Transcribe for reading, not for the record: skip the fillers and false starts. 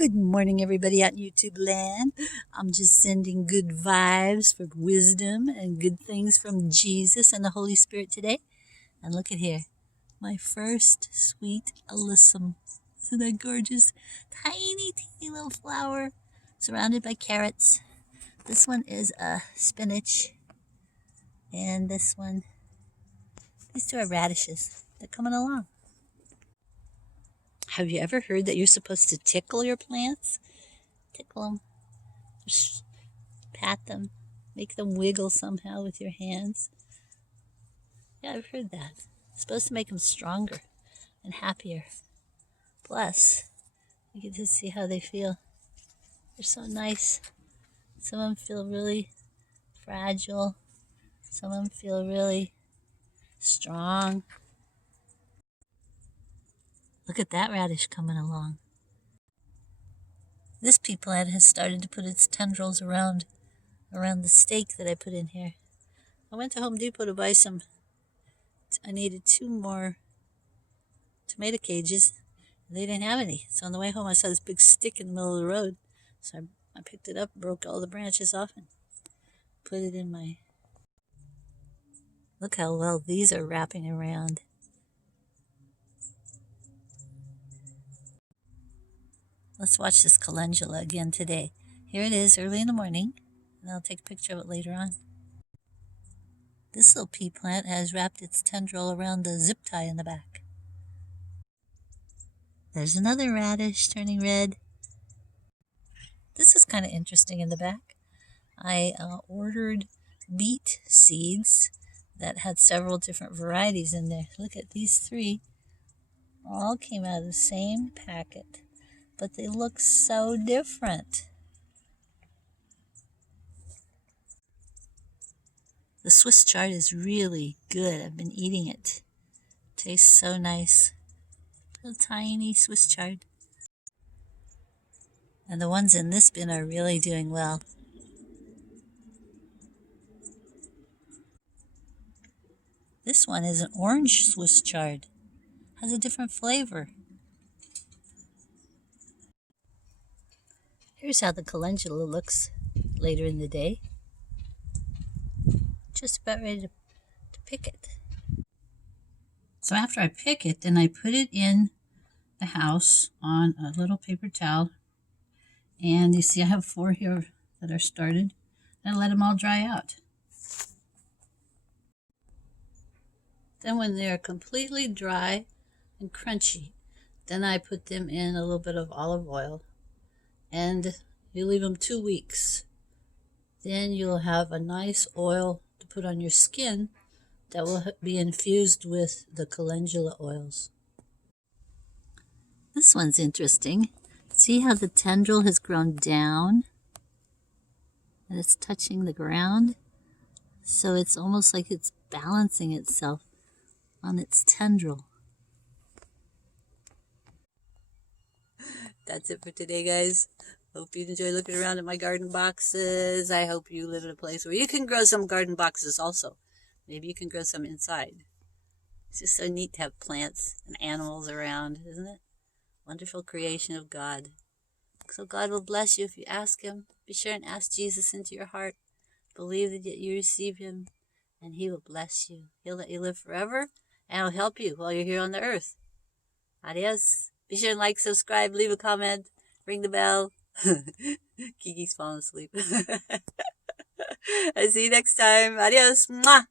Good morning, everybody out in YouTube land. I'm just sending good vibes for wisdom and good things from Jesus and the Holy Spirit today. And look at here, my first sweet alyssum. Isn't that gorgeous? Tiny, teeny little flower surrounded by carrots. This one is a spinach. And this one, these two are radishes. They're coming along. Have you ever heard that you're supposed to tickle your plants? Tickle them. Just pat them. Make them wiggle somehow with your hands. Yeah, I've heard that. It's supposed to make them stronger and happier. Plus, you get to see how they feel. They're so nice. Some of them feel really fragile. Some of them feel really strong. Look at that radish coming along. This pea plant has started to put its tendrils around the stake that I put in here. I went to Home Depot to buy some. I needed 2 more tomato cages. They didn't have any. So on the way home, I saw this big stick in the middle of the road. So I picked it up, broke all the branches off, and put it in my... Look how well these are wrapping around. Let's watch this calendula again today. Here it is early in the morning, and I'll take a picture of it later on. This little pea plant has wrapped its tendril around the zip tie in the back. There's another radish turning red. This is kind of interesting in the back. I ordered beet seeds that had several different varieties in there. Look at these 3. All came out of the same packet, but they look so different. The Swiss chard is really good. I've been eating it. Tastes so nice. Little tiny Swiss chard. And the ones in this bin are really doing well. This one is an orange Swiss chard. Has a different flavor. Here's how the calendula looks later in the day. Just about ready to pick it. So after I pick it, then I put it in the house on a little paper towel. And you see I have 4 here that are started. And I let them all dry out. Then when they're completely dry and crunchy, then I put them in a little bit of olive oil. And you leave them 2 weeks. Then you'll have a nice oil to put on your skin that will be infused with the calendula oils. This one's interesting. See how the tendril has grown down and it's touching the ground? So it's almost like it's balancing itself on its tendril. That's it for today, guys. Hope you enjoy looking around at my garden boxes. I hope you live in a place where you can grow some garden boxes also. Maybe you can grow some inside. It's just so neat to have plants and animals around, isn't it? Wonderful creation of God. So God will bless you if you ask Him. Be sure and ask Jesus into your heart. Believe that you receive Him, and He will bless you. He'll let you live forever, and He'll help you while you're here on the earth. Adios. Be sure and like, subscribe, leave a comment, ring the bell. Kiki's falling asleep. I'll see you next time. Adios. Mwah.